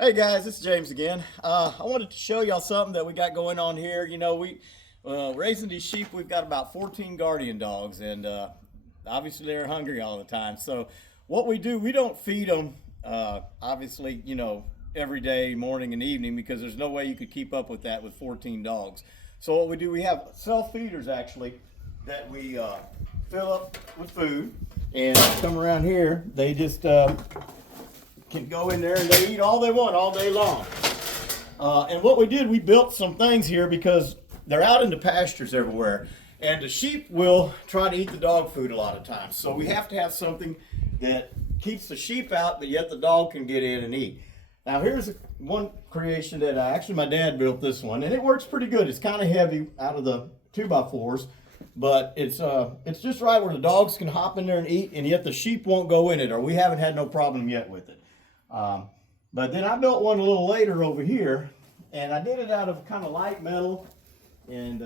Hey guys, this is James again. I wanted to show y'all something that we got going on here. We raising these sheep. We've got about 14 guardian dogs, and obviously they're hungry all the time. So what we do, we don't feed them. Obviously, every day, morning and evening, because there's no way you could keep up with that with 14 dogs. So what we do, we have self feeders actually that we fill up with food, and come around here. They just can go in there and they eat all they want all day long. And what we did, we built some things here because they're out in the pastures everywhere. And the sheep will try to eat the dog food a lot of times. So we have to have something that keeps the sheep out, but yet the dog can get in and eat. Now here's one creation that actually my dad built this one, and it works pretty good. It's kind of heavy out of the 2x4s, but it's just right where the dogs can hop in there and eat, and yet the sheep won't go in it, or we haven't had no problem yet with it. But then I built one a little later over here, and I did it out of kind of light metal. And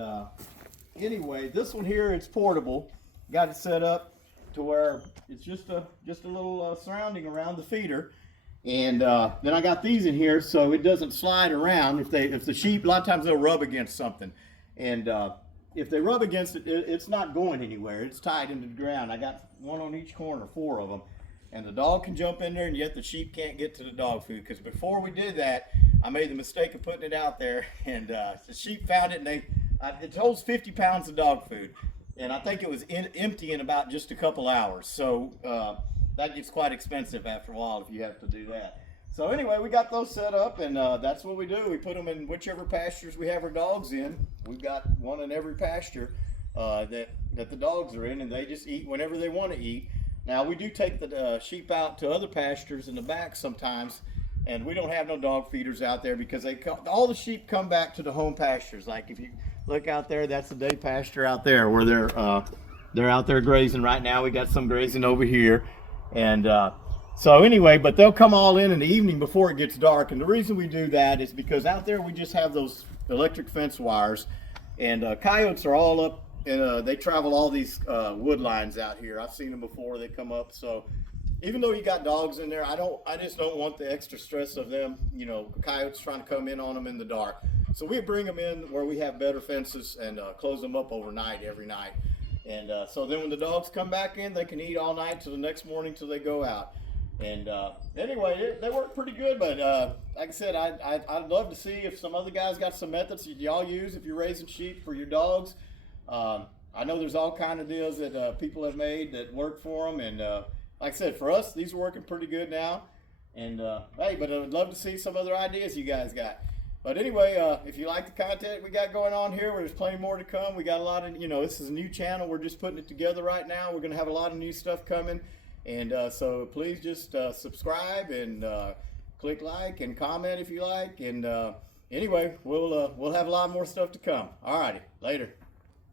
anyway, this one here, it's portable. Got it set up to where it's just a little surrounding around the feeder. And then I got these in here so it doesn't slide around. If the sheep, a lot of times they'll rub against something, and if they rub against it, it's not going anywhere. It's tied into the ground. I got one on each corner, 4 of them. And the dog can jump in there, and yet the sheep can't get to the dog food. Because before we did that, I made the mistake of putting it out there, and the sheep found it, and it holds 50 pounds of dog food. And I think it was empty in about just a couple hours. So that gets quite expensive after a while if you have to do that. So anyway, we got those set up, and that's what we do. We put them in whichever pastures we have our dogs in. We've got one in every pasture that the dogs are in, and they just eat whenever they want to eat. Now we do take the sheep out to other pastures in the back sometimes, and we don't have no dog feeders out there because all the sheep come back to the home pastures. Like if you look out there, that's the day pasture out there where they're out there grazing right now. We got some grazing over here, and so anyway, but they'll come all in the evening before it gets dark. And the reason we do that is because out there we just have those electric fence wires, and coyotes are all up. And they travel all these wood lines out here. I've seen them before. They come up. So even though you got dogs in there, I just don't want the extra stress of them, coyotes trying to come in on them in the dark. So we bring them in where we have better fences and close them up overnight every night. And so then when the dogs come back in, they can eat all night till the next morning till they go out. And anyway, they work pretty good. But like I said, I'd love to see if some other guys got some methods y'all use if you're raising sheep for your dogs. I know there's all kind of deals that people have made that work for them, and like I said, for us, these are working pretty good now. And hey, but I would love to see some other ideas you guys got. But anyway, if you like the content we got going on here, there's plenty more to come. We got a lot of, this is a new channel. We're just putting it together right now. We're going to have a lot of new stuff coming, and so please just subscribe and click like and comment if you like. And anyway, we'll have a lot more stuff to come. Alrighty, later.